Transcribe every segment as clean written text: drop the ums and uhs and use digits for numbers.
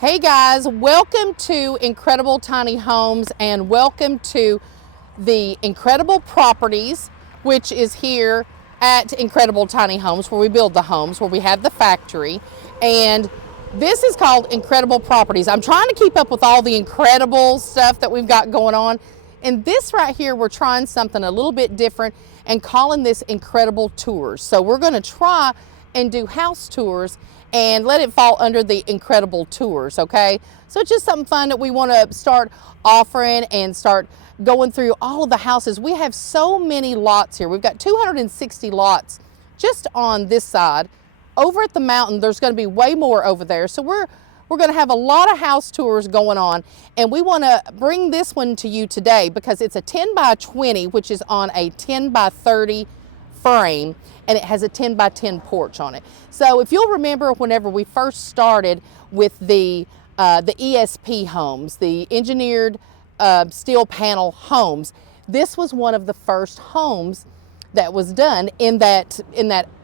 Hey guys, welcome to Incredible Tiny Homes and welcome to the Incredible Properties, which is here at Incredible Tiny Homes where we build the homes, where we have the factory. And this is called Incredible Properties. I'm trying to keep up with all the incredible stuff that we've got going on. And this right here, we're trying something a little bit different and calling this Incredible Tours. So we're going to try and do house tours and let it fall under the Incredible Tours, okay? So it's just something fun that we want to start offering and start going through all of the houses. We have so many lots here. We've got 260 lots just on this side. Over at the mountain, there's going to be way more over there. So we're going to have a lot of house tours going on, and we want to bring this one to you today because it's a 10 by 20, which is on a 10 by 30 frame, and it has a 10 by 10 porch on it. So if you'll remember, whenever we first started with the ESP homes, the engineered steel panel homes, this was one of the first homes that was done in that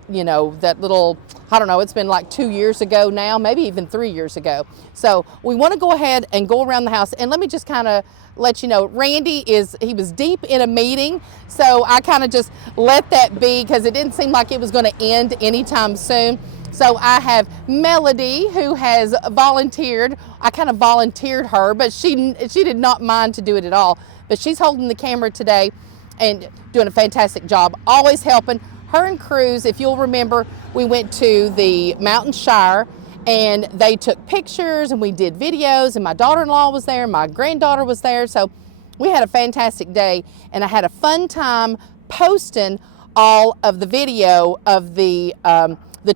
you know, that little, I don't know, it's been like 2 years ago now, maybe even 3 years ago. So we want to go ahead and go around the house, and let me just kind of let you know, Randy he was deep in a meeting, so I kind of just let that be because it didn't seem like it was going to end anytime soon. So I have Melody, who has volunteered. I kind of volunteered her, but she did not mind to do it at all. But she's holding the camera today and doing a fantastic job, always helping. Her and Cruz, if you'll remember, we went to the Mountain Shire and they took pictures and we did videos, and my daughter-in-law was there, my granddaughter was there. So we had a fantastic day, and I had a fun time posting all of the video of the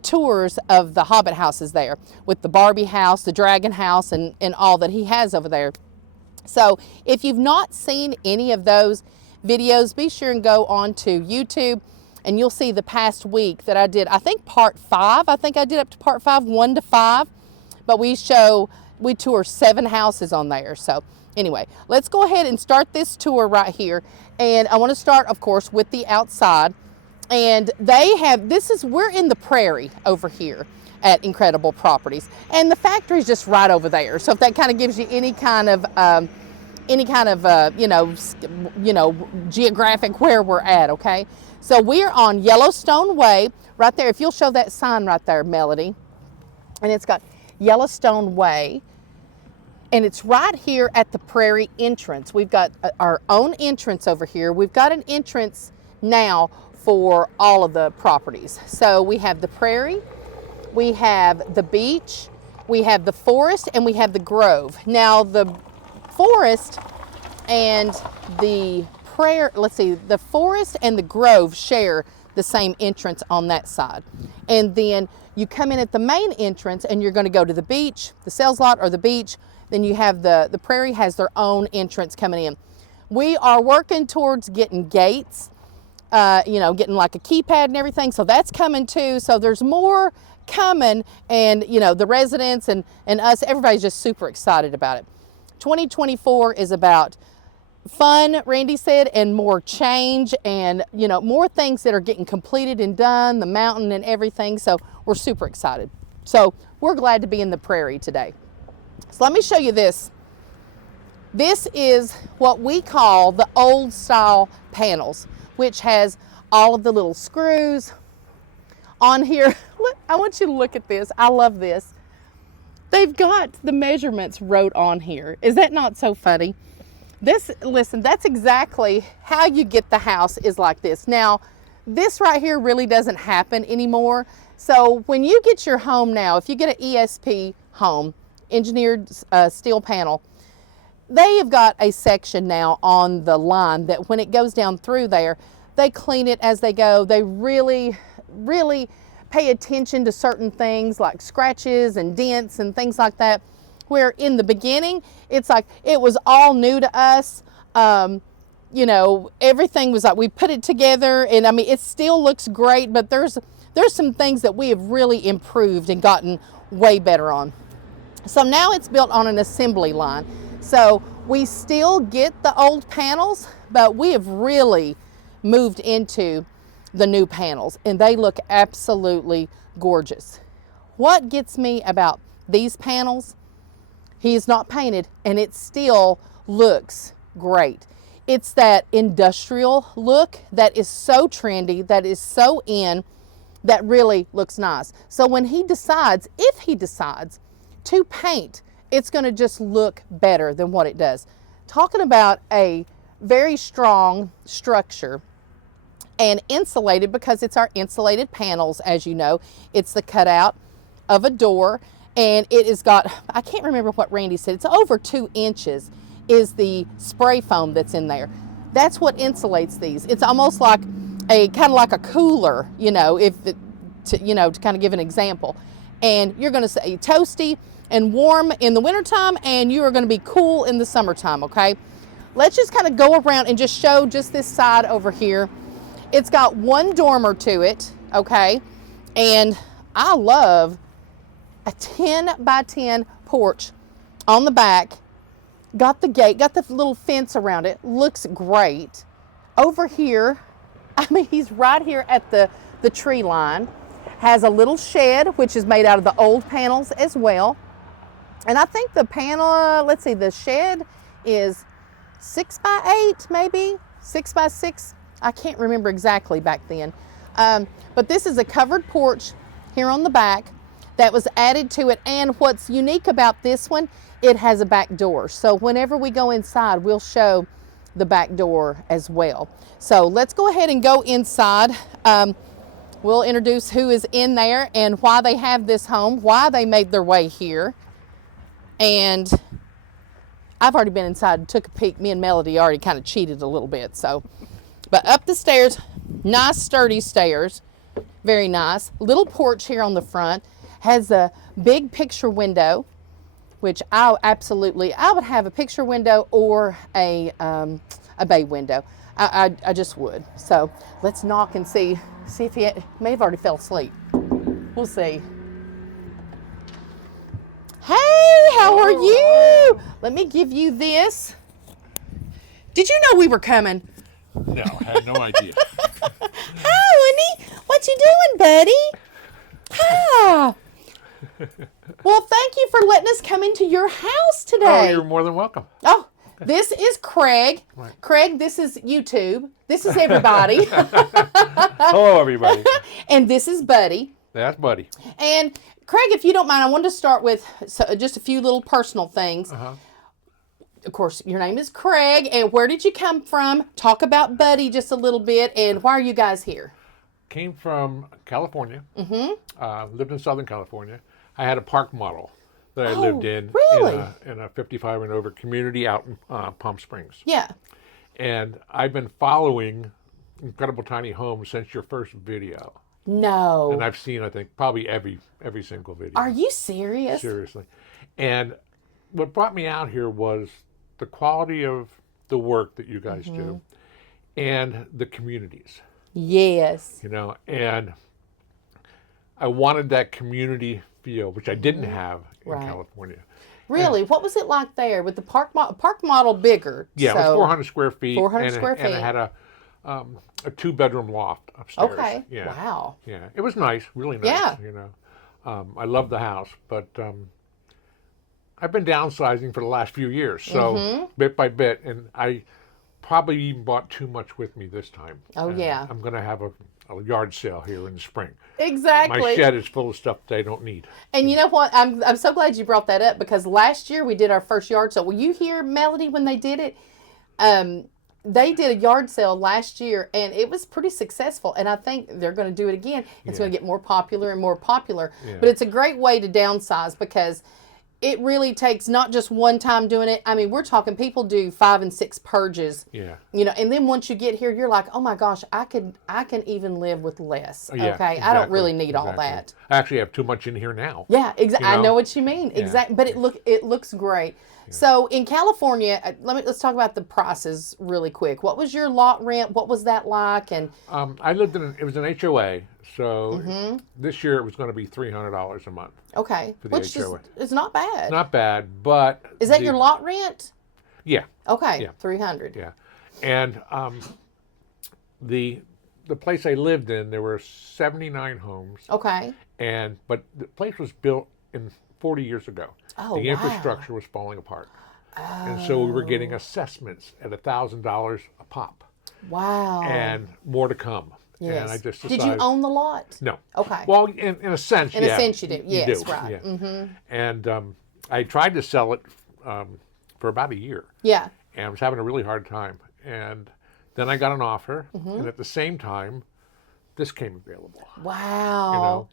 tours of the Hobbit houses there, with the Barbie house, the Dragon house, and all that he has over there. So if you've not seen any of those videos, be sure and go on to YouTube, and you'll see the past week that I did, I think part 5, I think I did up to part 5, 1 to 5, but we tour 7 houses on there. So anyway, let's go ahead and start this tour right here. And I want to start, of course, with the outside. And we're in the prairie over here at Incredible Properties, and the factory's just right over there. So if that kind of gives you any kind of geographic where we're at, okay? So we're on Yellowstone Way right there. If you'll show that sign right there, Melody, and it's got Yellowstone Way, and it's right here at the prairie entrance. We've got our own entrance over here. We've got an entrance now for all of the properties. So we have the prairie, we have the beach, we have the forest, and we have the grove. Now the forest and the the forest and the grove share the same entrance on that side. And then you come in at the main entrance and you're going to go to the beach, the sales lot, or the beach. Then you have the prairie has their own entrance coming in. We are working towards getting gates, getting like a keypad and everything. So that's coming too. So there's more coming, and the residents and us, everybody's just super excited about it. 2024 is about fun, Randy said, and more change, and more things that are getting completed and done, the mountain and everything. So we're super excited. So we're glad to be in the prairie today. So let me show you this. This is what we call the old style panels, which has all of the little screws on here. Look, I want you to look at this. I love this. They've got the measurements wrote on here. Is that not so funny? Listen, that's exactly how you get the house, is like this. Now, this right here really doesn't happen anymore. So when you get your home now, if you get an ESP home, engineered steel panel, they have got a section now on the line that when it goes down through there, they clean it as they go. They really, really pay attention to certain things like scratches and dents and things like that. Where in the beginning, it's like it was all new to us. Everything was like we put it together, and I mean, it still looks great, but there's some things that we have really improved and gotten way better on. So now it's built on an assembly line. So we still get the old panels, but we have really moved into the new panels, and they look absolutely gorgeous. What gets me about these panels He's not painted, and it still looks great. It's that industrial look that is so trendy, that is so in, that really looks nice. So when he decides, if he decides to paint, it's going to just look better than what it does. Talking about a very strong structure and insulated, because it's our insulated panels, as you know. It's the cutout of a door, and it has got, I can't remember what Randy said, it's over 2 inches is the spray foam that's in there. That's what insulates these. It's almost like a kind of like a cooler, you know, to kind of give an example. And you're going to say toasty and warm in the wintertime, and you are going to be cool in the summertime, okay? Let's just kind of go around and just show just this side over here. It's got 1 dormer to it, okay? And I love a 10 by 10 porch on the back. Got the gate, got the little fence around it. Looks great. Over here, I mean, he's right here at the tree line. Has a little shed, which is made out of the old panels as well. And I think the panel, let's see, the shed is 6 by 8, maybe 6 by 6. I can't remember exactly back then. But this is a covered porch here on the back that was added to it. And what's unique about this one, it has a back door. So whenever we go inside, we'll show the back door as well. So let's go ahead and go inside. We'll introduce who is in there and why they have this home, why they made their way here. And I've already been inside and took a peek. Me and Melody already kind of cheated a little bit. So, but up the stairs, nice sturdy stairs, very nice. Little porch here on the front, has a big picture window, which I would have a picture window or a bay window. I just would. So let's knock and see if he may have already fell asleep. We'll see. Hey, how are you? Let me give you this. Did you know we were coming? No, I had no idea. Hi, Winnie. What you doing, buddy? Hi. Well, thank you for letting us come into your house today. Oh, you're more than welcome. Oh, this is Craig. Right. Craig, this is YouTube. This is everybody. Hello, everybody. And this is Buddy. That's Buddy. And Craig, if you don't mind, I wanted to start with just a few little personal things. Of course, your name is Craig, and where did you come from? Talk about Buddy just a little bit, and why are you guys here? Came from California. Lived in Southern California. I had a park model that I lived in. Really? In a 55 and over community out in Palm Springs. Yeah. And I've been following Incredible Tiny Homes since your first video. No. And I've seen, I think, probably every single video. Are you serious? Seriously. And what brought me out here was the quality of the work that you guys do and the communities. Yes. You know, and I wanted that community feel, which I didn't have in California. Really? What was it like there with the park model bigger? Yeah, it was 400 square feet. 400 square feet. And it had a 2-bedroom loft upstairs. Okay. Yeah. Wow. Yeah. It was nice, really nice. Yeah. You know, I love the house, but I've been downsizing for the last few years, so bit by bit, and I probably even bought too much with me this time. Oh, yeah. I'm going to have a yard sale here in the spring. Exactly. My shed is full of stuff that I don't need. And you know what? I'm so glad you brought that up, because last year we did our first yard sale. Were you here, Melody, when they did it? They did a yard sale last year, and it was pretty successful. And I think they're going to do it again. It's going to get more popular and more popular. Yeah. But it's a great way to downsize, because it really takes not just one time doing it. I mean, we're talking people do 5 and 6 purges. Yeah. You know, and then once you get here, you're like, oh my gosh, I can even live with less. Yeah, okay, exactly, I don't really need all that. I actually have too much in here now. Yeah, exactly. You know? I know what you mean. Yeah. Exactly, but it looks great. Yeah. So in California, let's talk about the prices really quick. What was your lot rent? What was that like? And I lived in it was an HOA, so this year it was going to be $300 a month. Okay, for the which HOA. is not bad. Not bad, but is that your lot rent? Yeah. Okay, yeah. 300. Yeah, and the place I lived in, there were 79 homes. Okay. But the place was built in 40 years ago. Oh, The wow. infrastructure was falling apart. And so we were getting assessments at $1,000 a pop, Wow. and more to come. Yes. And I just Did decided, you own the lot? No. Okay. Well, in a sense, In yeah. a sense you do. Yes, do, right. yeah. Mm-hmm. And I tried to sell it for about a year, Yeah. and I was having a really hard time. And then I got an offer, Mm-hmm. and at the same time, this came available, Wow. you know,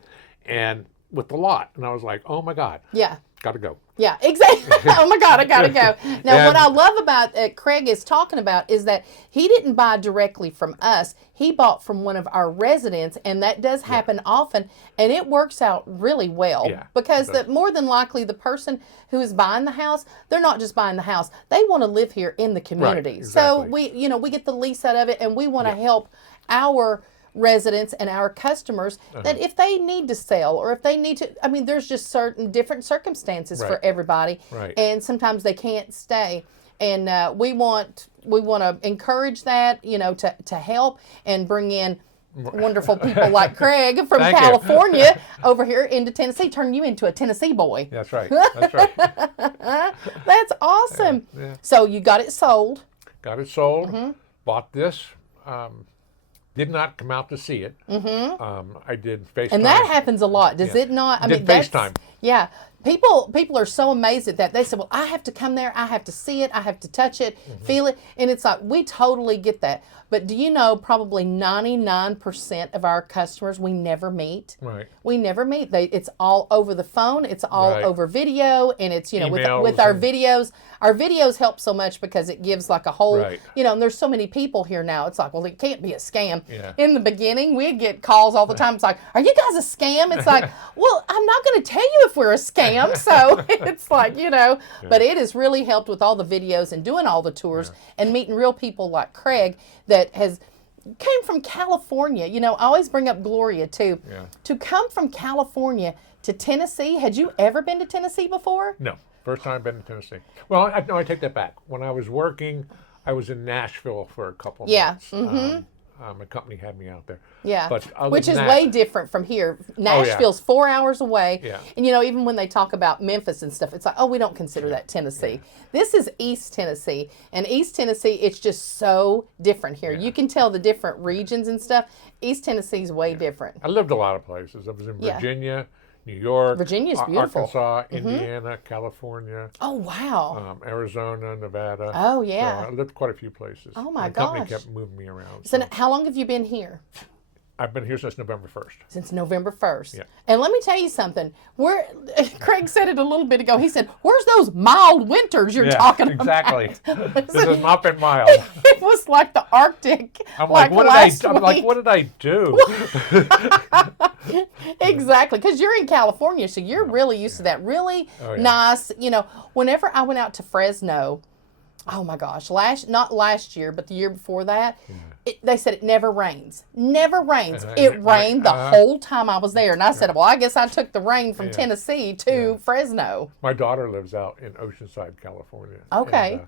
and with the lot. And I was like, oh my God, Yeah. got to go. Yeah, exactly. Oh my God, I gotta go. Now, what And- I love about Craig is talking about is that he didn't buy directly from us. He bought from one of our residents, and that does happen often, and it works out really well Yeah, because it does. more than likely the person who is buying the house, they're not just buying the house; they want to live here in the community. So exactly. we get the lease out of it, and we want to help our residents and our customers that if they need to sell or if they need to, I mean, there's just certain different circumstances for Right. everybody, Right. and sometimes they can't stay. And we want to encourage that, to help and bring in wonderful people like Craig from Thank you. California over here into Tennessee, turn you into a Tennessee boy. That's right. That's right. That's awesome. Yeah. So you got it sold. Got it sold. Mm-hmm. Bought this. Did not come out to see it. I did FaceTime. And that happens a lot, does Yeah. it not? I Did mean, that's, FaceTime. yeah. People are so amazed at that. They say, "Well, I have to come there. I have to see it. I have to touch it, feel it." And it's like we totally get that. But do you know, probably 99% of our customers we never meet. Right. We never meet. It's all over the phone. It's all Right. over video, and it's with Emails our and- videos. Our videos help so much because it gives like a whole, Right. and there's so many people here now. It's like, well, it can't be a scam. Yeah. In the beginning, we'd get calls all the time. It's like, are you guys a scam? It's like, well, I'm not going to tell you if we're a scam. So it's like, but it has really helped with all the videos and doing all the tours and meeting real people like Craig that came from California. I always bring up Gloria too. Yeah. To come from California to Tennessee, had you ever been to Tennessee before? No. First time I've been to Tennessee. Well, I take that back. When I was working, I was in Nashville for a couple of Yeah. months. My company had me out there. Yeah, But other which than is that- way different from here. Nashville's 4 hours away. Yeah. And even when they talk about Memphis and stuff, it's like, oh, we don't consider that Tennessee. This is East Tennessee. And East Tennessee, it's just so different here. You can tell the different regions and stuff. East Tennessee's way different. I lived a lot of places. I was in Yeah. Virginia, New York, Virginia's beautiful. Arkansas, Indiana, California, Oh, wow. Arizona, Nevada. Oh, yeah. So I lived quite a few places. Oh, my company gosh. kept moving me around. So how long have you been here? I've been here since November 1st. Since November 1st. Yeah. And let me tell you something. Craig said it a little bit ago. He said, where's those mild winters you're talking exactly. about? This is not been mild. It was like the Arctic. I'm like, what last did I? I'm like, week. what did I do? Exactly, because you're in California, so you're really used to that. Really Oh, yeah. nice. Whenever I went out to Fresno, oh my gosh, not last year, but the year before that, they said it never rains. Never rains. It rained the whole time I was there. And I said, well, I guess I took the rain from Tennessee to Fresno. My daughter lives out in Oceanside, California. Okay. And,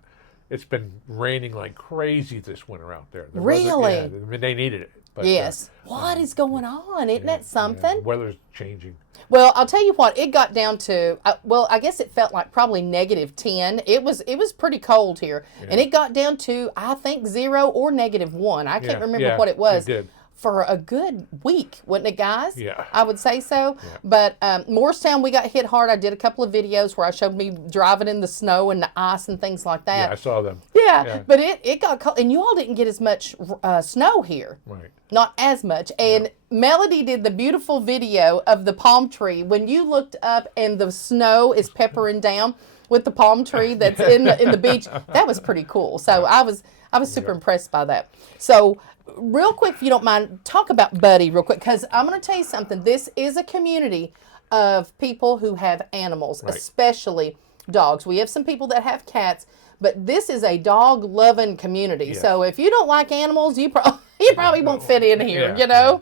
it's been raining like crazy this winter out there. Really? I mean, they needed it. But, Yes. What is going on? Isn't that something? the weather's changing. Well, I'll tell you what, it got down to, I guess it felt like probably -10. It was pretty cold here. And it got down to, I think, 0 or -1. I can't remember what it was. It did. For a good week, wasn't it, guys? Yeah. I would say so. But Morristown, we got hit hard. I did a couple of videos where I showed me driving in the snow and the ice and things like that. Yeah, I saw them. Yeah, but it got cold. And you all didn't get as much snow here. Right. Not as much. And Melody did the beautiful video of the palm tree. When you looked up and the snow is peppering down with the palm tree that's in the beach, that was pretty cool. So I was super impressed by that. So real quick, if you don't mind, talk about Buddy real quick, because I'm going to tell you something. This is a community of people who have animals, especially dogs. We have some people that have cats, but this is a dog-loving community. Yes. So if you don't like animals, you probably won't fit in here, Yeah.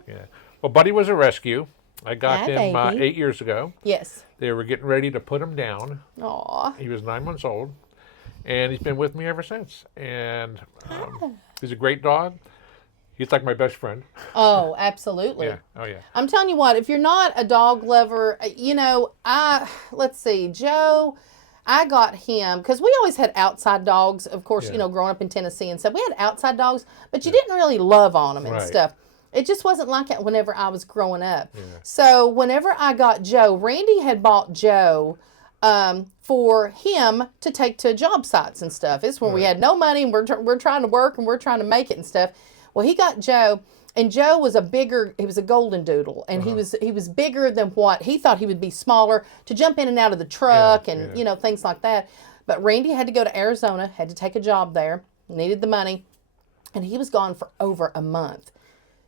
Well, Buddy was a rescue. I got Hi, him baby. 8 years ago. Yes. They were getting ready to put him down. Aw. He was 9 months old, and he's been with me ever since. And he's a great dog. He's like my best friend. Oh, absolutely. Yeah. Oh yeah. I'm telling you what, if you're not a dog lover, let's see, Joe, I got him because we always had outside dogs, of course, Yeah. growing up in Tennessee and stuff. We had outside dogs, but you didn't really love on them and Right. stuff. It just wasn't like it whenever I was growing up. So whenever I got Joe, Randy had bought Joe for him to take to job sites and stuff. It's when we had no money and we're trying to work and we're trying to make it and stuff. Well, he got Joe, and Joe was he was a golden doodle, and he was bigger than what he thought he would be, smaller to jump in and out of the truck and things like that. But Randy had to go to Arizona, had to take a job there, needed the money, and he was gone for over a month.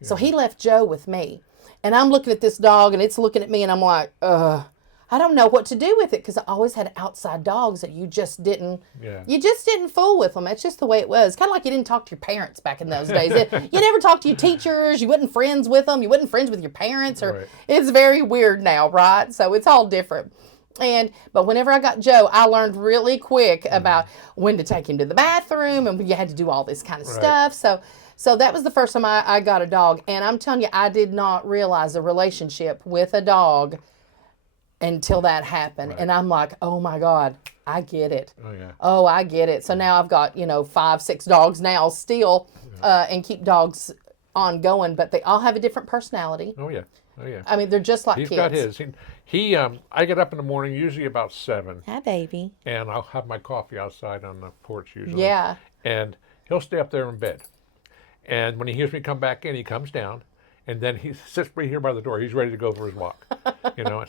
So he left Joe with me, and I'm looking at this dog, and it's looking at me, and I'm like, I don't know what to do with it because I always had outside dogs that you just didn't fool with them. That's just the way it was. Kind of like you didn't talk to your parents back in those days. You never talked to your teachers. You wasn't friends with them. You wasn't friends with your parents. It's very weird now, right? So it's all different. But whenever I got Joe, I learned really quick about when to take him to the bathroom, and you had to do all this kind of stuff. So that was the first time I got a dog. And I'm telling you, I did not realize a relationship with a dog until that happened. And I'm like, oh my God, I get it. Oh yeah. Oh, I get it. So now I've got, 5, 6 dogs now still, and keep dogs ongoing, but they all have a different personality. Oh yeah. Oh yeah. I mean, they're just like He's kids. got his. I get up in the morning usually about 7, Hi, baby. and I'll have my coffee outside on the porch usually. Yeah. And he'll stay up there in bed. And when he hears me come back in, he comes down, and then he sits right here by the door. He's ready to go for his walk.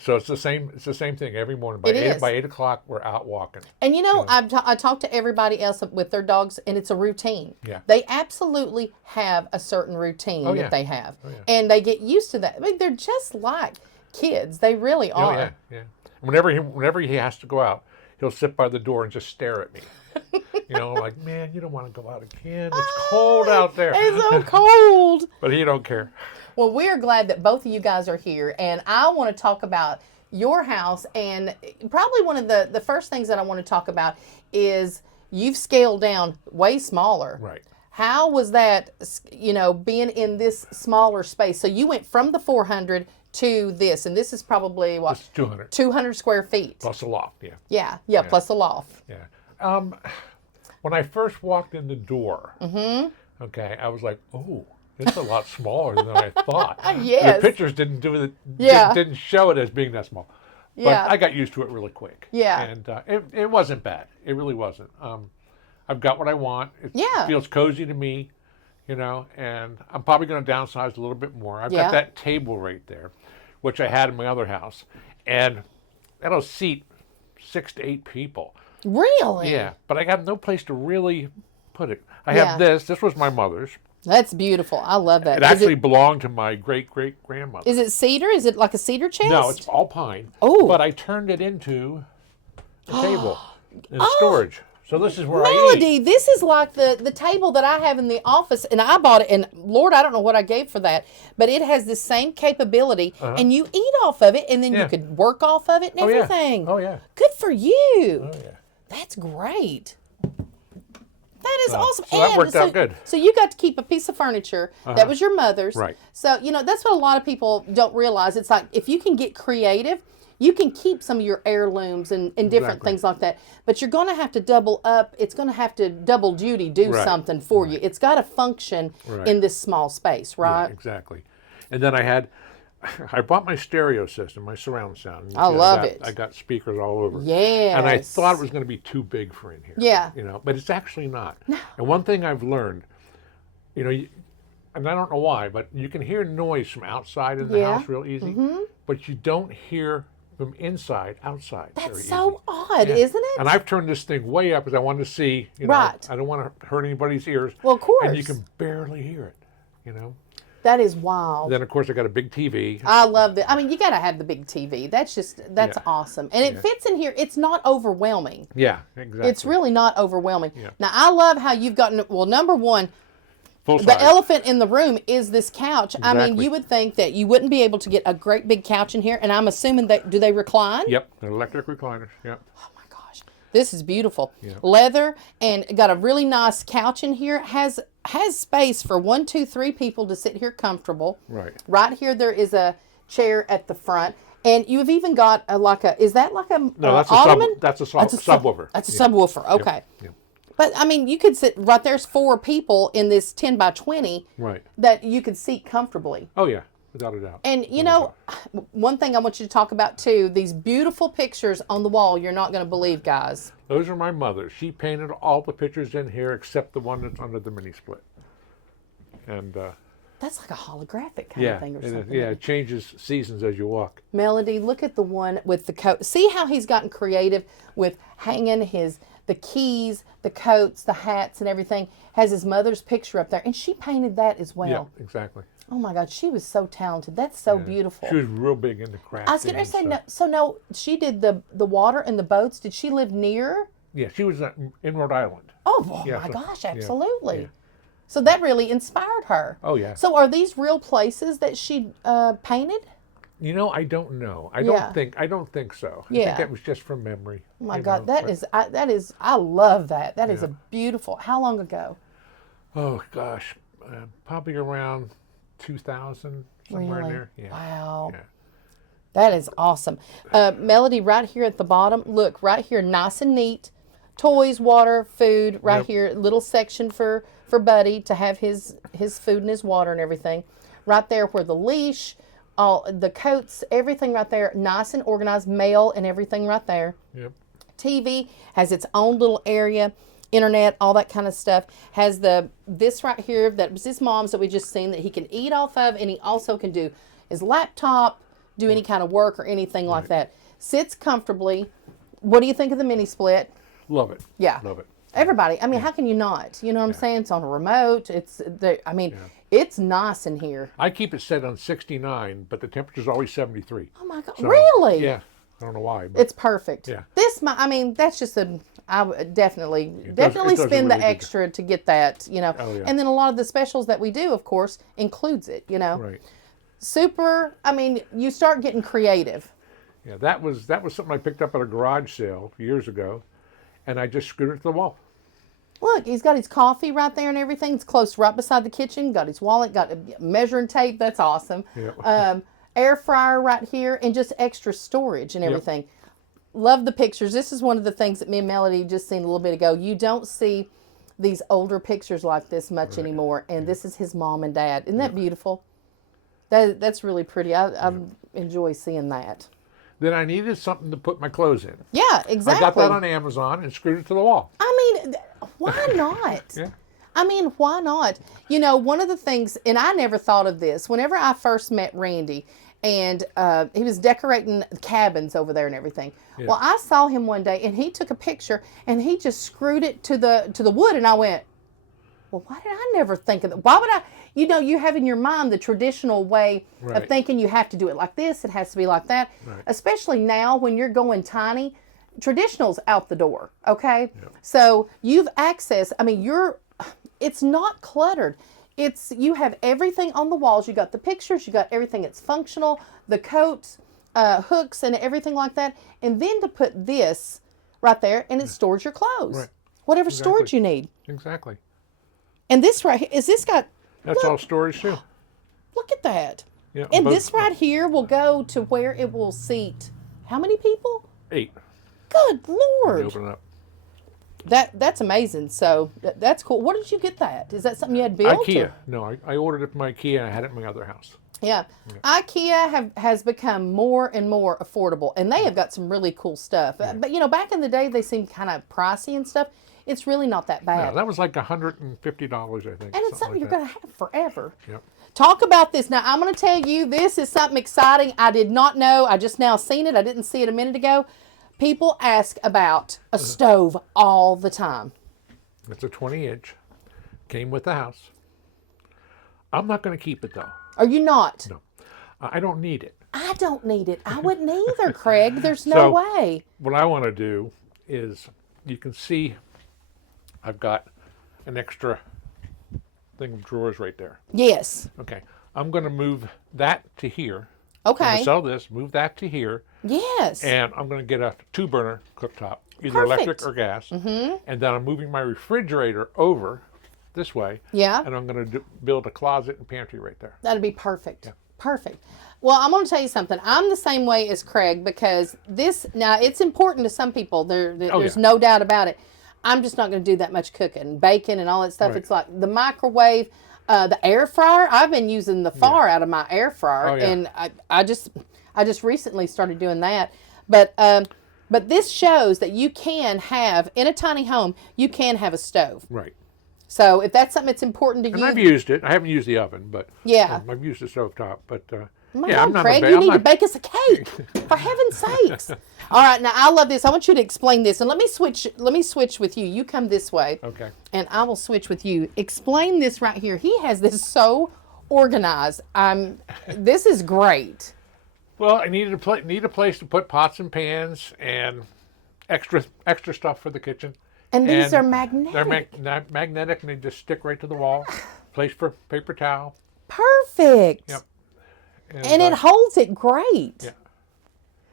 So it's the same. It's the same thing every morning. By 8 o'clock, we're out walking. And I talk to everybody else with their dogs, and it's a routine. Yeah. They absolutely have a certain routine that they have, and they get used to that. I mean, they're just like kids. They really are. Oh yeah, yeah. Whenever he has to go out, he'll sit by the door and just stare at me. Like, man, you don't want to go out again. It's cold out there. It's so cold. But he don't care. Well, we're glad that both of you guys are here, and I want to talk about your house. And probably one of the first things that I want to talk about is you've scaled down way smaller. Right. How was that, being in this smaller space? So you went from the 400 to this, and this is probably what? It's 200. 200 square feet. Plus a loft, yeah. Yeah, plus the loft. Yeah. When I first walked in the door, okay, I was like, oh, it's a lot smaller than I thought. Yes. The pictures didn't didn't show it as being that small. But Yeah. I got used to it really quick. Yeah. And it wasn't bad. It really wasn't. I've got what I want. It feels cozy to me, and I'm probably going to downsize a little bit more. I've got that table right there, which I had in my other house, and that'll seat 6 to 8 people. Really? Yeah, but I got no place to really put it. I have this. This was my mother's. That's beautiful. I love that. It actually belonged to my great-great-grandmother. Is it cedar? Is it like a cedar chest? No, it's all pine. Oh. But I turned it into a table and storage. So this is where I Melody, eat. this is like the table that I have in the office, and I bought it, and Lord, I don't know what I gave for that, but it has the same capability, and you eat off of it, and then you could work off of it and everything. Oh, yeah. Good for you. Oh, yeah. That's great. That is awesome. So that worked out good. So you got to keep a piece of furniture that was your mother's. Right. So, that's what a lot of people don't realize. It's like if you can get creative, you can keep some of your heirlooms and different things like that. But you're going to have to double up. It's going to have to double duty do something for you. It's got to function in this small space, right? Yeah, exactly. And then I bought my stereo system, my surround sound. I love it. I got speakers all over. Yes. And I thought it was going to be too big for in here. Yeah. But it's actually not. No. And one thing I've learned, and I don't know why, but you can hear noise from outside in the house real easy, but you don't hear from inside outside. That's so odd, isn't it? And I've turned this thing way up because I wanted to see, Right. I don't want to hurt anybody's ears. Well, of course. And you can barely hear it, That is wild. Then, of course, I got a big TV. I love that. I mean, you got to have the big TV. That's awesome. And it fits in here. It's not overwhelming. Yeah, exactly. It's really not overwhelming. Yeah. Now, I love how you've gotten, number one, Full the size. elephant in the room is this couch. I mean, Exactly. you would think that you wouldn't be able to get a great big couch in here. And I'm assuming that, do they recline? Yep, they're electric recliners. Yep. Oh my gosh. This is beautiful. Leather and got a really nice couch in here. has space for 1, 2, 3 people to sit here comfortable. Right. Right here, there is a chair at the front. And you've even got is that like a no, that's ottoman? That's a subwoofer. That's a subwoofer. Okay. Yep. But I mean, you could sit right there's 4 people in this 10 by 20 right. that you could seat comfortably. Oh yeah, without a doubt. And you know, one thing I want you to talk about too, these beautiful pictures on the wall, you're not going to believe, guys. Those are my mother's. She painted all the pictures in here except the one that's under the mini split. And that's like a holographic kind of thing or something. Yeah, it changes seasons as you walk. Melody, look at the one with the coat. See how he's gotten creative with hanging the keys, the coats, the hats, and everything. Has his mother's picture up there, and she painted that as well. Yeah, exactly. Oh my God, she was so talented. That's so beautiful. She was real big into crafting. I was going to say, no, she did the water and the boats. Did she live near? Yeah, she was in Rhode Island. Oh, my gosh, absolutely. Yeah. So that really inspired her. Oh, yeah. So are these real places that she painted? You know, I don't know. I don't think so. I think that was just from memory. Oh my God, that is I love that. That is a beautiful. How long ago? Oh gosh, probably around 2000, somewhere in there. Yeah. Wow. Yeah. That is awesome. Melody, right here at the bottom, look, right here, nice and neat. Toys, water, food, right here, little section for Buddy to have his food and his water and everything. Right there where the leash, all the coats, everything right there, nice and organized, mail and everything right there. Yep. TV has its own little area, internet, all that kind of stuff. Has this right here that was his mom's that we just seen that he can eat off of, and he also can do his laptop, do any kind of work or anything like that. Sits comfortably. What do you think of the mini split? Love it. Yeah. Love it. Everybody. I mean, how can you not? You know what I'm saying? It's on a remote. It's it's nice in here. I keep it set on 69, but the temperature's always 73. Oh my God. So, really? Yeah. I don't know why. But it's perfect. Yeah. That's just I would definitely spend the extra to get that, you know. Oh, yeah. And then a lot of the specials that we do, of course, includes it, you know. Right. Super, I mean, you start getting creative. Yeah, that was something I picked up at a garage sale years ago, and I just screwed it to the wall. Look, he's got his coffee right there and everything. It's close right beside the kitchen. Got his wallet, got a measuring tape. That's awesome. Yep. Air fryer right here, and just extra storage and everything. Yep. Love the pictures. This is one of the things that me and Melody just seen a little bit ago. You don't see these older pictures like this much anymore, and this is his mom and dad. Isn't that beautiful? That's really pretty. I enjoy seeing that. Then I needed something to put my clothes in. Yeah, exactly. I got that on Amazon and screwed it to the wall. I mean, why not? Yeah. I mean, why not? You know, one of the things, and I never thought of this, whenever I first met Randy, and he was decorating cabins over there and everything. Yeah. Well, I saw him one day, and he took a picture, and he just screwed it to the wood, and I went, well, why did I never think of that? Why would I? You know, you have in your mind the traditional way of thinking you have to do it like this, it has to be like that. Right. Especially now when you're going tiny, traditional's out the door, okay? Yep. So you've access, I mean, it's not cluttered. You have everything on the walls. You got the pictures, you got everything that's functional, the coats, hooks and everything like that. And then to put this right there, and it stores your clothes. Right. Whatever storage you need. Exactly. And this right here, is this got... That's all storage too. Look at that. Yeah, and this right here will go to where it will seat how many people? 8. Good Lord. Open it up. That's amazing. So that's cool. What did you get that? Is that something you had built? IKEA. No, I ordered it from IKEA and I had it in my other house. Yeah. IKEA has become more and more affordable, and they have got some really cool stuff. Yeah. But, you know, back in the day, they seemed kind of pricey and stuff. It's really not that bad. No, that was like $150, I think. And it's something you're going to have forever. Yep. Talk about this. Now, I'm going to tell you, this is something exciting. I did not know. I just now seen it. I didn't see it a minute ago. People ask about a stove all the time. It's a 20-inch. Came with the house. I'm not going to keep it, though. Are you not? No. I don't need it. I don't need it. I wouldn't either, Craig. There's no way. What I want to do is, you can see I've got an extra thing of drawers right there. Yes. Okay. I'm going to move that to here. Okay. I'm going to sell this, move that to here. Yes. And I'm going to get a 2-burner cooktop, either electric or gas. Mm-hmm. And then I'm moving my refrigerator over this way. Yeah. And I'm going to build a closet and pantry right there. That'd be perfect. Yeah. Perfect. Well, I'm going to tell you something. I'm the same way as Craig because now it's important to some people. There's no doubt about it. I'm just not going to do that much cooking, bacon and all that stuff. Right. It's like the microwave, the air fryer. I've been using the far out of my air fryer, and I just recently started doing that. But this shows that you can have in a tiny home, you can have a stove. Right. So if that's something that's important to you, and I've used it. I haven't used the oven, but I've used the stovetop. But I'm not Craig, you need to bake us a cake, for heaven's sakes! All right, now I love this. I want you to explain this, and let me switch with you. You come this way, okay? And I will switch with you. Explain this right here. He has this so organized. This is great. Well, I need a place to put pots and pans and extra stuff for the kitchen. And these are magnetic. They're magnetic, and they just stick right to the wall. Place for paper towel. Perfect. Yep. And it holds it great. Yeah.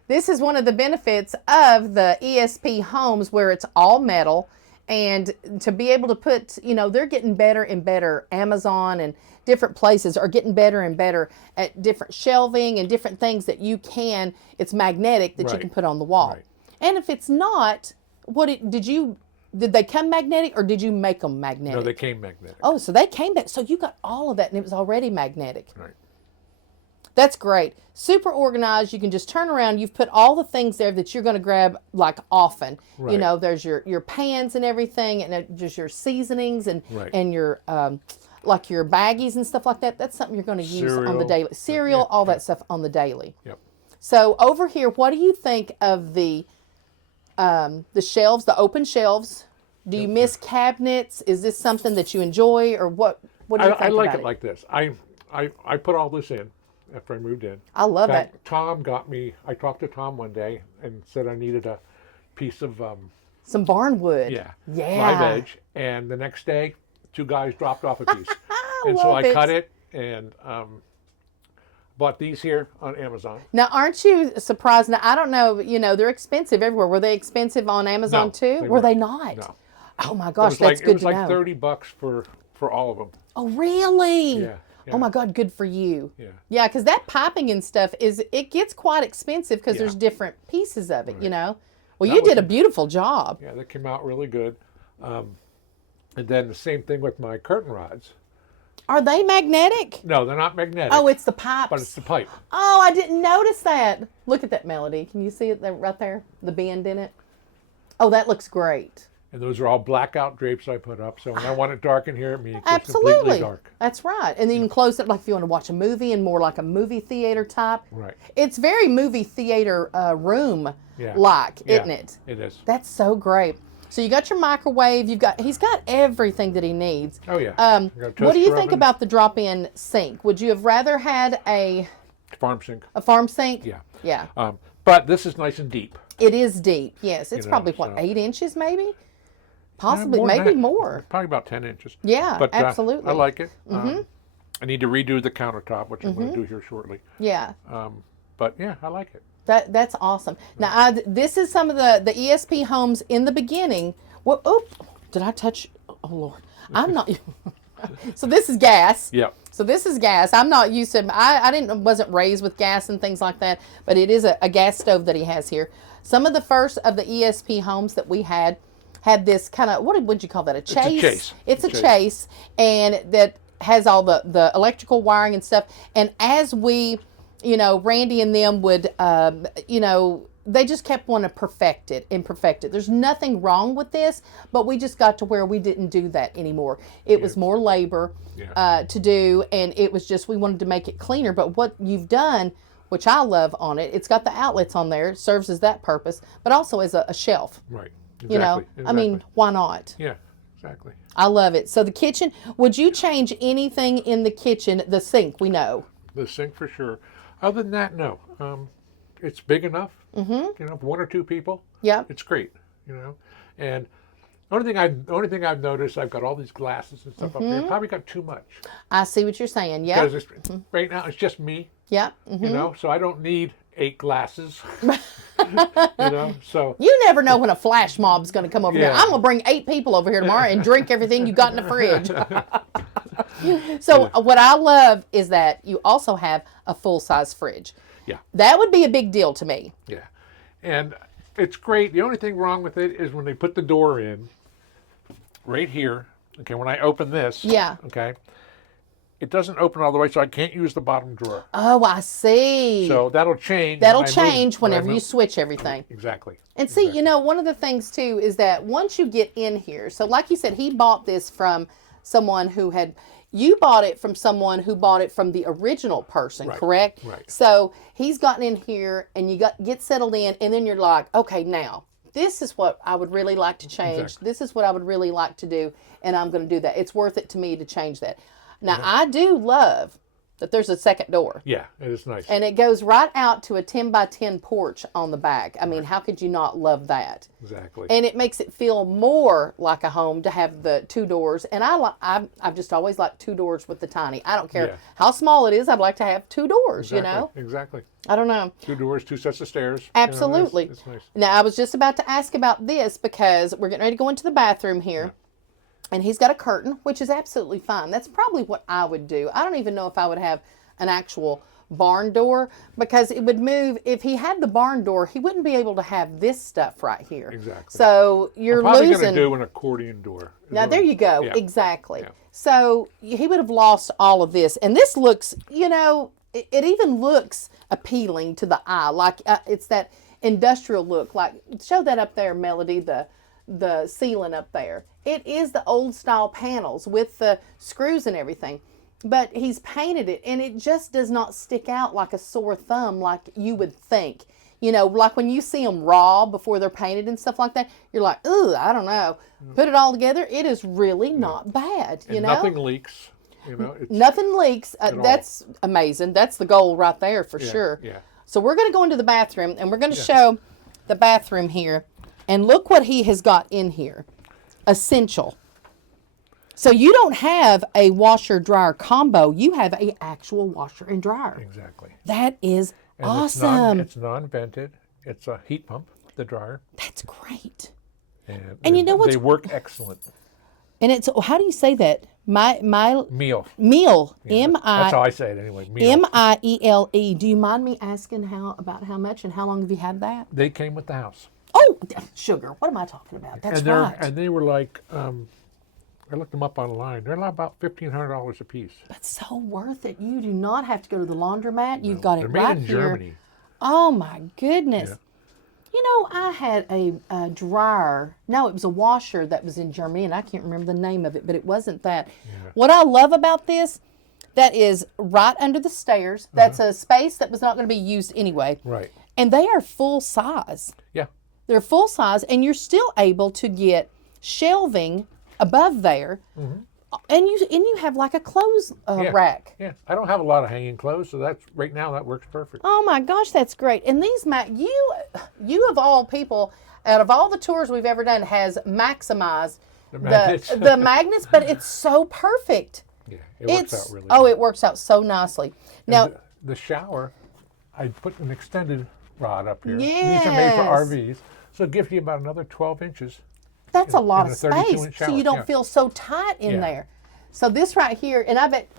This is one of the benefits of the ESP homes where it's all metal. And to be able to put, they're getting better and better. Amazon and different places are getting better and better at different shelving and different things that it's magnetic that you can put on the wall. Right. And if it's not, did they come magnetic or did you make them magnetic? No, they came magnetic. Oh, so they came back. So you got all of that and it was already magnetic. Right. That's great. Super organized. You can just turn around. You've put all the things there that you're going to grab like often. Right. There's your pans and everything and just your seasonings and your like your baggies and stuff like that. That's something you're going to use on the daily. Cereal, all that stuff on the daily. Yep. So over here, what do you think of the shelves, the open shelves? Do you miss cabinets? Is this something that you enjoy, or what? What do you think I like about it like this. I put all this in after I moved in. I love it. Tom got me. I talked to Tom one day and said I needed a piece of some barnwood. Yeah. Yeah. Live edge, and the next day, 2 guys dropped off a piece, and so I cut it and bought these here on Amazon. Now, aren't you surprised? Now, I don't know. They're expensive everywhere. Were they expensive on Amazon too? Were they not? No. Oh my gosh, that's good to know. It was like $30 for all of them. Oh really? Yeah. Oh my God, good for you. Yeah. Yeah, because that piping and stuff it gets quite expensive because there's different pieces of it. Well, you did a beautiful job. Yeah, that came out really good. And then the same thing with my curtain rods. Are they magnetic? No, they're not magnetic. Oh, it's the pipes. But it's the pipe. Oh, I didn't notice that. Look at that, Melody. Can you see it there, right there? The bend in it? Oh, that looks great. And those are all blackout drapes I put up. So when I want it dark in here, it means it's completely dark. That's right. And then you can close it like if you want to watch a movie and more like a movie theater type. Right. It's very movie theater room-like, isn't it? It is. That's so great. So you got your microwave. He's got everything that he needs. Oh yeah. What do you think about the drop-in sink? Would you have rather had a farm sink? A farm sink? Yeah. Yeah. But this is nice and deep. It is deep. Yes. It's probably 8 inches maybe? Possibly, maybe more. Probably about 10 inches. Yeah, but, absolutely. I like it. I need to redo the countertop, which I'm going to do here shortly. Yeah. But yeah, I like it. That's awesome. Now, this is some of the ESP homes in the beginning. Well, oh, did I touch? Oh Lord, I'm not. So this is gas. Yep. So this is gas. I'm not used to. I wasn't raised with gas and things like that, but it is a gas stove that he has here. Some of the first of the ESP homes that we had this kind of, what would you call that? A chase? It's a chase. It's a chase, and that has all the electrical wiring and stuff. And as we, Randy and them would, they just kept wanting to perfect it. There's nothing wrong with this, but we just got to where we didn't do that anymore. It was more labor to do, and it was just, we wanted to make it cleaner. But what you've done, which I love on it, it's got the outlets on there. It serves as that purpose, but also as a shelf. Right. Exactly. I mean, why not? Yeah, exactly. I love it. So the kitchen, would you change anything in the kitchen? The sink, we know. The sink for sure. Other than that, no. It's big enough. Mm-hmm. 1 or 2 people. Yeah. It's great. And the only thing I've noticed, I've got all these glasses and stuff up there. Probably got too much. I see what you're saying. Yeah. Because right now it's just me. Yeah. Mm-hmm. So I don't need 8 glasses. You know, so you never know when a flash mob's going to come over here. I'm going to bring 8 people over here tomorrow and drink everything you got in the fridge. So what I love is that you also have a full-size fridge. Yeah. That would be a big deal to me. Yeah. And it's great. The only thing wrong with it is when they put the door in right here. Okay, when I open this. Yeah. Okay. It doesn't open all the way, so I can't use the bottom drawer. Oh, I see. So that'll change. That'll change whenever you switch everything. Exactly. And see, you know, one of the things too is that once you get in here, so like you said, he bought this from someone who had, you bought it from someone who bought it from the original person, correct? Right. So he's gotten in here and you get settled in, and then you're like, okay, now this is what I would really like to change. Exactly. This is what I would really like to do, and I'm going to do that. It's worth it to me to change that. Now, I do love that there's a second door. Yeah, it is nice. And it goes right out to a 10 by 10 porch on the back. I mean, how could you not love that? Exactly. And it makes it feel more like a home to have the 2 doors. And I've just always liked 2 doors with the tiny. I don't care how small it is. I'd like to have 2 doors, exactly. you know? Exactly. I don't know. 2 doors, 2 sets of stairs. Absolutely. You know, it's nice. Now, I was just about to ask about this because we're getting ready to go into the bathroom here. Yeah. And he's got a curtain, which is absolutely fine. That's probably what I would do. I don't even know if I would have an actual barn door, because it would move. If he had the barn door, he wouldn't be able to have this stuff right here. Exactly. So you're probably losing. Going to do an accordion door. Now there you go. Yeah. Exactly. Yeah. So he would have lost all of this. And this looks, you know, it even looks appealing to the eye. Like it's that industrial look. Like show that up there, Melody. The ceiling up there. It is the old style panels with the screws and everything, but he's painted it and it just does not stick out like a sore thumb like you would think. You know, like when you see them raw before they're painted and stuff like that, you're like, ooh, I don't know. Put it all together, it is really not bad, you and know? nothing leaks. You know, nothing leaks. That's amazing. That's the goal right there for sure. Yeah. So we're going to go into the bathroom and we're going to show the bathroom here. And look what he has got in here. Essential. So you don't have a washer dryer combo. You have an actual washer and dryer. Exactly. That is awesome. It's non-vented. It's a heat pump, the dryer. That's great. And you know what? They work excellent. And it's, how do you say that? Meal. Meal. Yeah, that's how I say it anyway. Meal. M-I-E-L-E. Do you mind me asking about how much and how long have you had that? They came with the house. Oh, sugar. What am I talking about? That's right. And they were like, I looked them up online. They're about $1,500 a piece. But so worth it. You do not have to go to the laundromat. You've got it right right here. They're made in Germany. Oh, my goodness. Yeah. You know, I had a dryer. No, it was a washer that was in Germany, and I can't remember the name of it, but it wasn't that. Yeah. What I love about this, that is right under the stairs. That's a space that was not going to be used anyway. Right. And they are full size. Yeah. They're full size, and you're still able to get shelving above there, and you have like a clothes rack. Yeah, I don't have a lot of hanging clothes, so that's right now that works perfect. Oh my gosh, that's great! And these you of all people, out of all the tours we've ever done, has maximized the magnets. the magnets, but it's so perfect. Yeah, it works out really. Oh, it works out so nicely. Now the shower, I put an extended rod up here. Yes. These are made for RVs, so it gives you about another 12 inches. That's a lot of space, so you don't feel so tight in there. So this right here, and I bet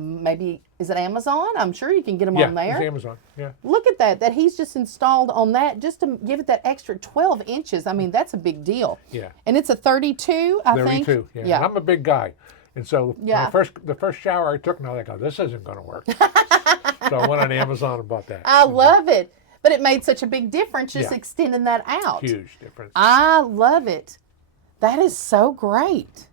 maybe, is it Amazon? I'm sure you can get them on there. Yeah, it's Amazon, yeah. Look at that he's just installed on that just to give it that extra 12 inches. I mean, that's a big deal. Yeah. And it's a 32, I think. 32, yeah. And I'm a big guy. And so the first shower I took, and I was like, oh, this isn't going to work. So I went on Amazon and bought that. I love it. But it made such a big difference just extending that out. Huge difference. I love it. That is so great.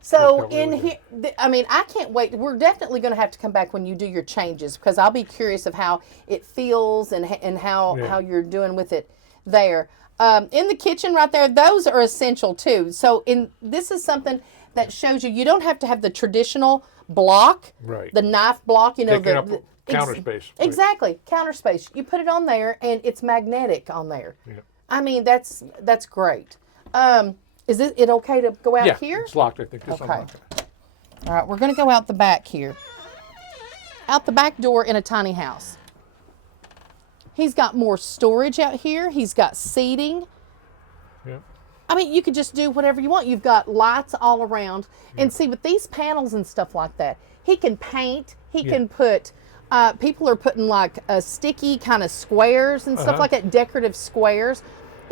So in here, I mean, I can't wait. We're definitely going to have to come back when you do your changes, because I'll be curious of how it feels and how you're doing with it there. In the kitchen right there, those are essential too. So this is something that shows you don't have to have the traditional block, the knife block, taking up counter space. Exactly, counter space. You put it on there and it's magnetic on there. Yeah. I mean, that's great. Is it okay to go out here? Yeah, it's locked. I think. Okay. All right, we're going to go out the back here. Out the back door in a tiny house. He's got more storage out here. He's got seating. Yeah. I mean, you could just do whatever you want. You've got lights all around. Yeah. And see, with these panels and stuff like that, he can paint. He can put, people are putting like sticky kind of squares and stuff like that, decorative squares.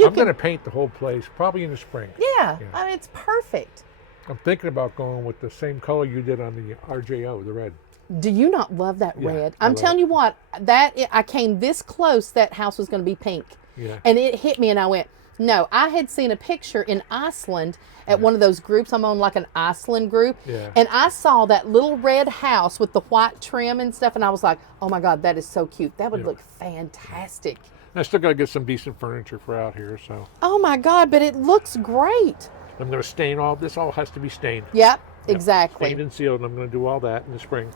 I'm going to paint the whole place probably in the spring. Yeah, I mean, it's perfect. I'm thinking about going with the same color you did on the RJO, the red. Do you not love that red? I'm telling you what, I came this close, that house was going to be pink. Yeah. And it hit me and I went, no. I had seen a picture in Iceland at one of those groups. I'm on like an Iceland group. Yeah. And I saw that little red house with the white trim and stuff. And I was like, oh my God, that is so cute. That would look fantastic. And I still got to get some decent furniture for out here, so. Oh my God, but it looks great. I'm going to stain all, this all has to be stained. Yep, exactly. Stained and sealed, and I'm going to do all that in the spring.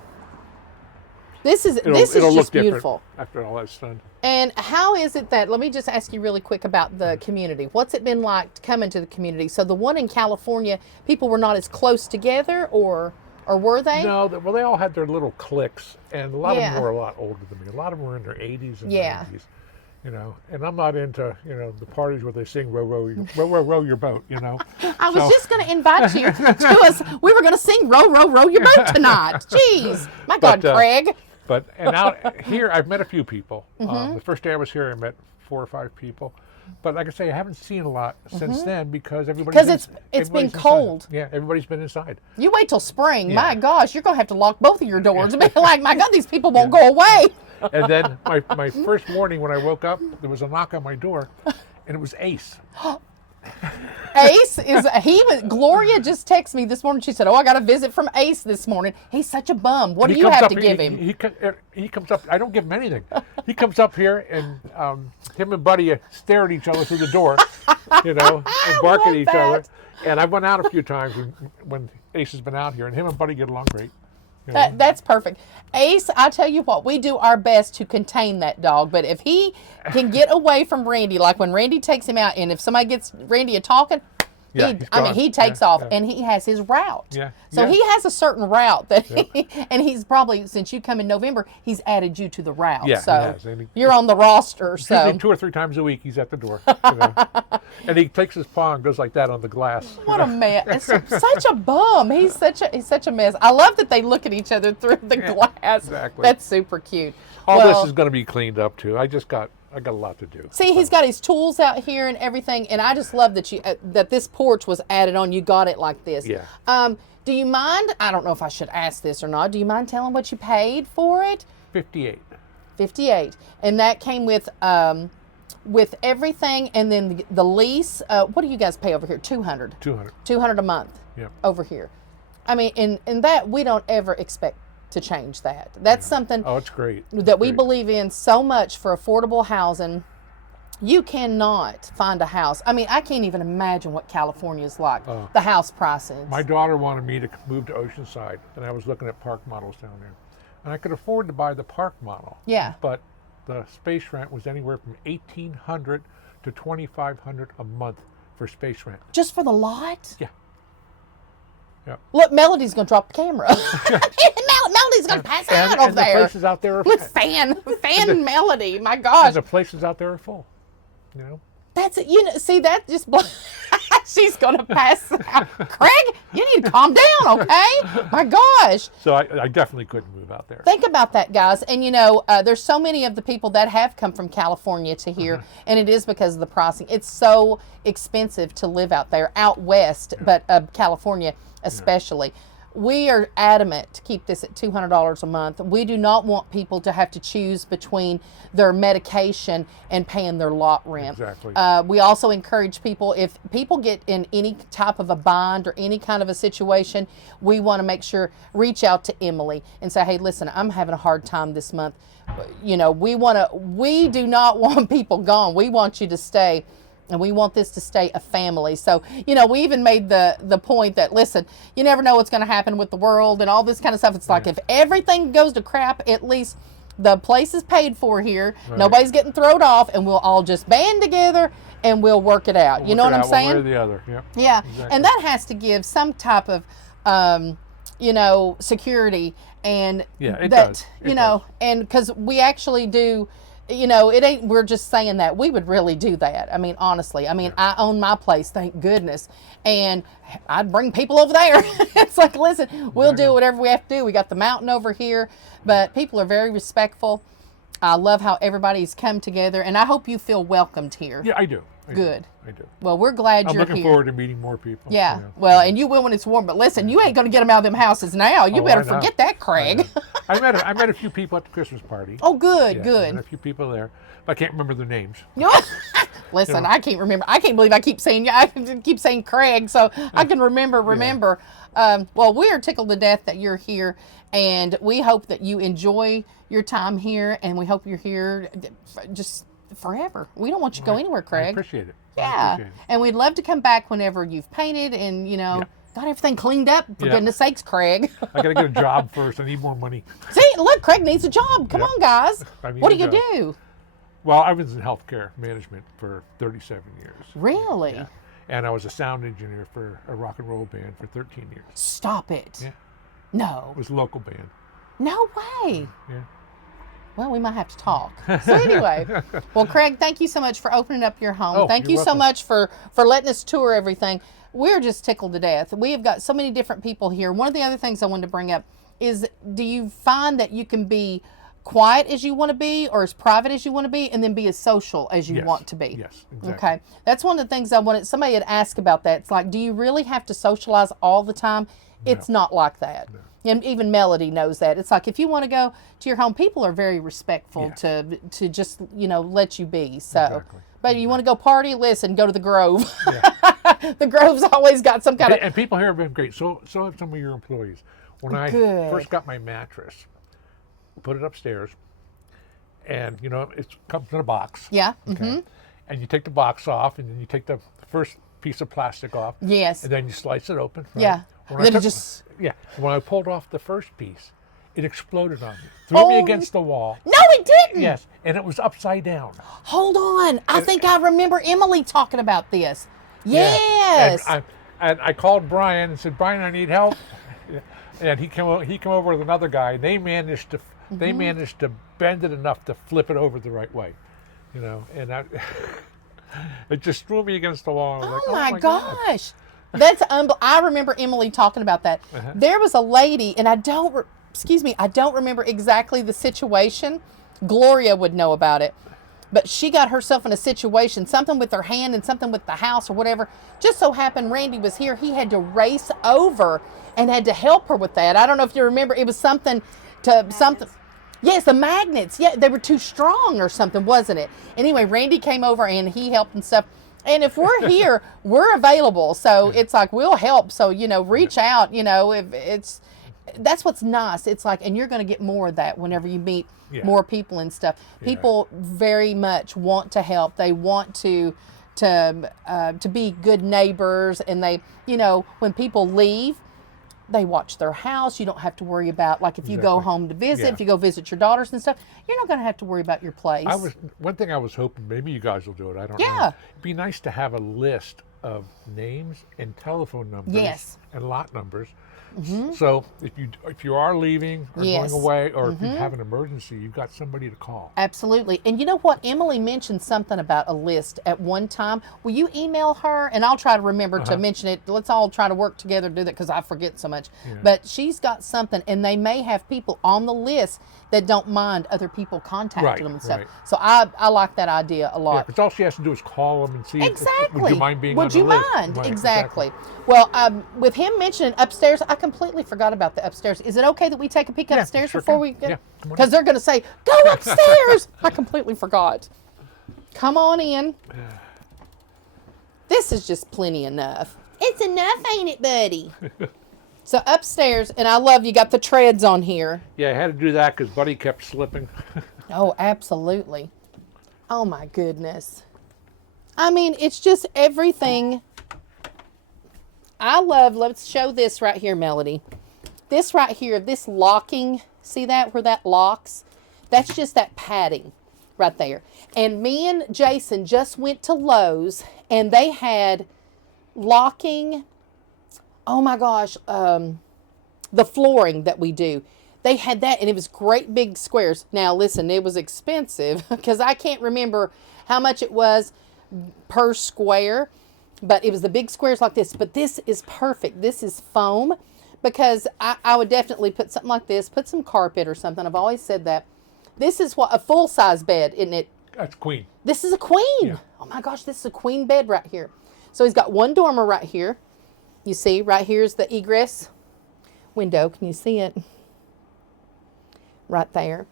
This is just beautiful. After all that's done. And how is it that, let me just ask you really quick about the community. What's it been like coming to the community? So the one in California, people were not as close together, or were they? No, well, they all had their little cliques, and a lot of them were a lot older than me. A lot of them were in their 80s and 90s. You know, and I'm not into, the parties where they sing row your boat, I was just going to invite you to us. We were going to sing row your boat tonight. Jeez, my God, Craig. And out here, I've met a few people. The first day I was here, I met 4 or 5 people. But like I say, I haven't seen a lot since then because everybody's it's been cold. Yeah, everybody's been inside. You wait till spring. Yeah. My gosh, you're going to have to lock both of your doors and be like, my God, these people won't go away. And then my first morning when I woke up, there was a knock on my door, and it was Ace. Ace Gloria just texted me this morning. She said, oh, I got a visit from Ace this morning. He's such a bum. What do you have to give him? He comes up. I don't give him anything. He comes up here, and him and Buddy stare at each other through the door, and bark at each other. And I went out a few times when Ace has been out here, and him and Buddy get along great. That's perfect. Ace, I tell you what, we do our best to contain that dog, but if he can get away from Randy, like when Randy takes him out, and if somebody gets Randy a talking, he takes off, and he has his route. Yeah. So he has a certain route that and he's probably, since you come in November, he's added you to the route. Yeah, so you're on the roster. So usually 2 or 3 times a week he's at the door. And he takes his paw and goes like that on the glass. What a mess. Such a bum. He's such a mess. I love that they look at each other through the glass. Exactly. That's super cute. All this is going to be cleaned up too. I got a lot to do. See, he's got his tools out here and everything, and I just love that that this porch was added on. You got it like this. Yeah. Do you mind? I don't know if I should ask this or not. Do you mind telling what you paid for it? $58, and that came with everything, and then the lease. What do you guys pay over here? $200. $200 a month. Yep. Over here. I mean, and that we don't ever expect to change that. That's something. Oh, it's great. That we believe in so much for affordable housing. You cannot find a house. I mean, I can't even imagine what California is like. The house prices. My daughter wanted me to move to Oceanside, and I was looking at park models down there, and I could afford to buy the park model. Yeah. But the space rent was anywhere from $1,800 to $2,500 a month for space rent. Just for the lot? Yeah. Yep. Look, Melody's going to drop the camera. Melody's going to pass out over there. And the places out there are Let's fan Melody. My gosh. And the places out there are full. That's it. See, that just she's going to pass out. Craig, you need to calm down, okay? My gosh. So I definitely couldn't move out there. Think about that, guys. And there's so many of the people that have come from California to here, and it is because of the pricing. It's so expensive to live out there, out west, but California especially. We are adamant to keep this at $200 a month. We do not want people to have to choose between their medication and paying their lot rent. Exactly. We also encourage people, if people get in any type of a bind or any kind of a situation, we want to make sure, reach out to Emily and say, hey, listen, I'm having a hard time this month. We do not want people gone. We want you to stay. And we want this to stay a family. So, we even made the point that, listen, you never know what's going to happen with the world and all this kind of stuff. It's like if everything goes to crap, at least the place is paid for here. Right. Nobody's getting thrown off, and we'll all just band together and we'll work it out. You know what I'm saying? One way or the other. Yep. Yeah. Exactly. And that has to give some type of, security and it does. and because we actually do you know, it ain't, we're just saying that. We would really do that. I mean, honestly. I mean, I own my place, thank goodness. And I'd bring people over there. It's like, listen, we'll do whatever we have to do. We got the mountain over here. But people are very respectful. I love how everybody's come together. And I hope you feel welcomed here. Yeah, I do. Good. I do. Well, we're glad I'm you're looking here. forward to meeting more people. Yeah. Well, and you will when it's warm. But listen, you ain't going to get them out of them houses now. You better forget that, Craig. I met a few people at the Christmas party. Oh, good, Yeah, good. I met a few people there. But I can't remember their names. Listen, I can't remember. I can't believe I keep saying Craig, so I can remember. Yeah. Well, we are tickled to death that you're here, and we hope that you enjoy your time here, and we hope you're here just forever. We don't want you to go anywhere, Craig. I appreciate it. Yeah, and we'd love to come back whenever you've painted and, you know, got everything cleaned up. For goodness sakes, Craig. I got to get a job first. I need more money. See, look, Craig needs a job. Come on, guys. What do you do? Well, I was in healthcare management for 37 years. Really? Yeah. And I was a sound engineer for a rock and roll band for 13 years. Stop it. Yeah. No. It was a local band. No way. Yeah. Well, we might have to talk. So anyway, well, Craig, thank you so much for opening up your home. Oh, thank you welcome. so much for letting us tour everything. We're just tickled to death. We have got so many different people here. One of the other things I wanted to bring up is, do you find that you can be quiet as you want to be, or as private as you want to be, and then be as social as you want to be? Yes, exactly. Okay. That's one of the things I wanted. Somebody had asked about that. It's like, do you really have to socialize all the time? It's not like that. No. And even Melody knows that. It's like, if you want to go to your home, people are very respectful to just, you know, let you be. So, Exactly. But you want to go party? Listen, go to the Grove. Yeah. The Grove's always got some kind of... And people here have been great. So have some of your employees. When I first got my mattress, put it upstairs, and, you know, it comes in a box. Yeah. Okay? Mm-hmm. And you take the box off, and then you take the first piece of plastic off. Yes. And then you slice it open. Right? Yeah. When I pulled off the first piece, it exploded on me. Threw me against the wall. No, it didn't. Yes, and it was upside down. Hold on. I think I remember Emily talking about this. Yes. Yeah. And I called Brian and said, Brian, I need help. And he came over with another guy. And they managed to bend it enough to flip it over the right way, you know. And it just threw me against the wall. I was oh my gosh. That's I remember Emily talking about that. There was a lady, and I don't remember exactly the situation. Gloria would know about it. But she got herself in a situation, something with her hand and something with the house or whatever. Just so happened Randy was here. He had to race over and had to help her with that. I don't know if you remember. It was something. Yes, the magnets. Yeah, they were too strong or something, wasn't it? Anyway, Randy came over and he helped and stuff. And if we're here, we're available. So it's like, we'll help. So, you know, reach out, you know, if that's what's nice. It's like, and you're going to get more of that whenever you meet more people and stuff. People very much want to help. They want to be good neighbors. And they, you know, when people leave, they watch their house. You don't have to worry about, like, if you go home to visit, if you go visit your daughters and stuff, you're not going to have to worry about your place. One thing I was hoping, maybe you guys will do it, I don't know. It'd be nice to have a list of names and telephone numbers and lot numbers. So if you are leaving or going away, or if you have an emergency, you've got somebody to call. Absolutely. And you know what? Emily mentioned something about a list at one time. Will you email her? And I'll try to remember to mention it. Let's all try to work together to do that, because I forget so much. But she's got something, and they may have people on the list that don't mind other people contacting them and stuff. So I like that idea a lot. Because all she has to do is call them and see exactly. Would you mind being on the list? Would you mind? Exactly. Well, with him mentioning upstairs, I completely forgot about the upstairs. Is it okay that we take a peek upstairs before we get? Because they're going to say, go upstairs. I completely forgot. Come on in. This is just plenty enough. It's enough, ain't it, buddy? So upstairs, and I love you got the treads on here. Yeah, I had to do that because Buddy kept slipping. Oh, absolutely. Oh, my goodness. I mean, it's just everything. I love, let's show this right here, Melody. This right here, this locking, see that, where that locks? That's just that padding right there. And me and Jason just went to Lowe's, and they had locking, oh my gosh, the flooring that we do. They had that, and it was great big squares. Now, listen, it was expensive because I can't remember how much it was per square, but it was the big squares like this. But this is perfect. This is foam, because I would definitely put something like this, put some carpet or something. I've always said that. This is what a full-size bed, isn't it? That's queen. This is a queen. Yeah. Oh my gosh, this is a queen bed right here. So he's got one dormer right here. You see, right here's the egress window. Can you see it? Right there.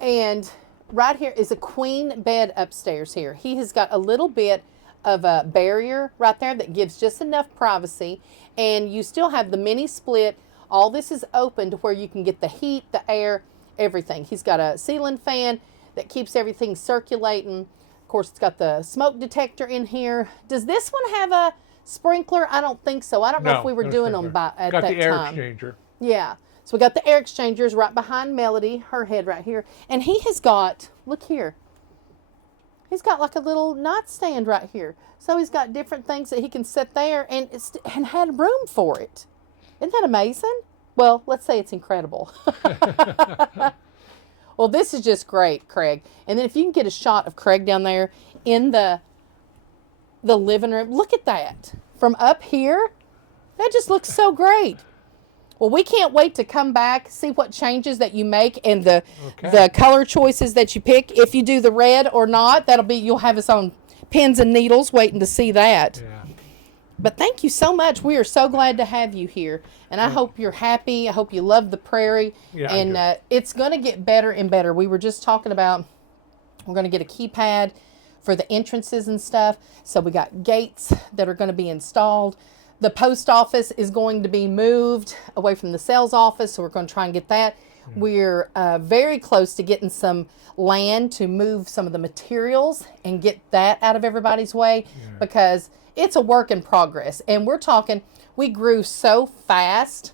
And right here is a queen bed upstairs here. He has got a little bit of a barrier right there that gives just enough privacy. And you still have the mini split. All this is open to where you can get the heat, the air, everything. He's got a ceiling fan that keeps everything circulating. Of course, it's got the smoke detector in here. Does this one have a sprinkler? I don't think so. I don't know if we were doing them at that time. Got the air exchanger. Yeah. So we got the air exchangers right behind Melody, her head right here. And he has got, look here, he's got like a little nightstand right here. So he's got different things that he can set there, and had room for it. Isn't that amazing? Well, let's say it's incredible. Well, this is just great, Craig. And then if you can get a shot of Craig down there in the living room, look at that. From up here, that just looks so great. Well, we can't wait to come back, see what changes that you make and the color choices that you pick. If you do the red or not, you'll have us on pins and needles waiting to see that. Yeah. But thank you so much. We are so glad to have you here. And I hope you're happy. I hope you love the prairie. Yeah, and it's going to get better and better. We were just talking about we're going to get a keypad for the entrances and stuff. So we got gates that are going to be installed. The post office is going to be moved away from the sales office, so we're going to try and get that. We're very close to getting some land to move some of the materials and get that out of everybody's way, because it's a work in progress. And we're talking, we grew so fast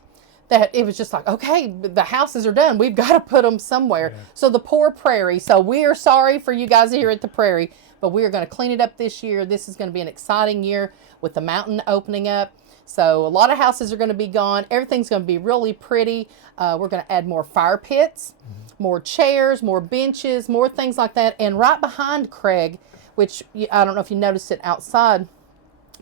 that it was just like, okay, the houses are done. We've got to put them somewhere. So the poor prairie. So we are sorry for you guys here at the prairie, but we are going to clean it up this year. This is going to be an exciting year with the mountain opening up. So a lot of houses are going to be gone. Everything's going to be really pretty. We're going to add more fire pits, more chairs, more benches, more things like that. And right behind Craig, which I don't know if you noticed it outside,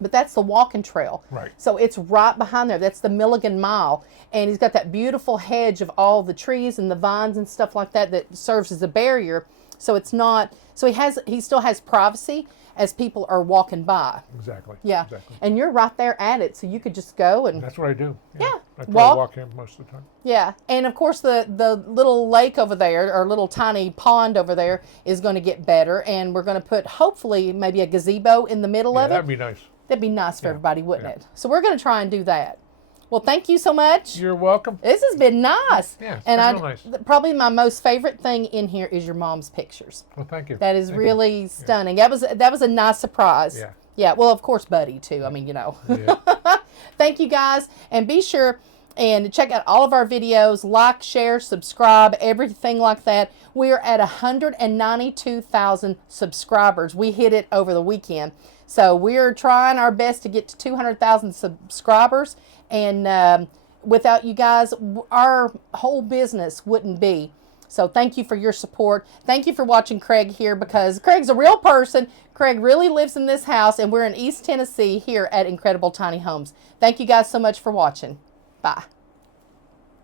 but that's the walking trail. Right. So it's right behind there. That's the Milligan Mile. And he's got that beautiful hedge of all the trees and the vines and stuff like that that serves as a barrier. So it's not, so he still has privacy as people are walking by. Exactly. Yeah. Exactly. And you're right there at it, so you could just go and that's what I do. Yeah. I try to walk in most of the time. Yeah. And of course the little lake over there, or little tiny pond over there, is going to get better, and we're going to put hopefully maybe a gazebo in the middle of it. That'd be nice. That'd be nice for everybody, wouldn't it? So we're going to try and do that. Well, thank you so much. You're welcome. This has been nice. Yeah, it's and been real nice. Probably my most favorite thing in here is your mom's pictures. Well, thank you. That is really stunning. That was a nice surprise. Yeah. Yeah. Well, of course, Buddy too. I mean, you know. Yeah. Thank you guys, and be sure and check out all of our videos. Like, share, subscribe, everything like that. We are at 192,000 subscribers. We hit it over the weekend. So we're trying our best to get to 200,000 subscribers. And without you guys, our whole business wouldn't be. So thank you for your support. Thank you for watching Craig here, because Craig's a real person. Craig really lives in this house, and we're in East Tennessee here at Incredible Tiny Homes. Thank you guys so much for watching. Bye.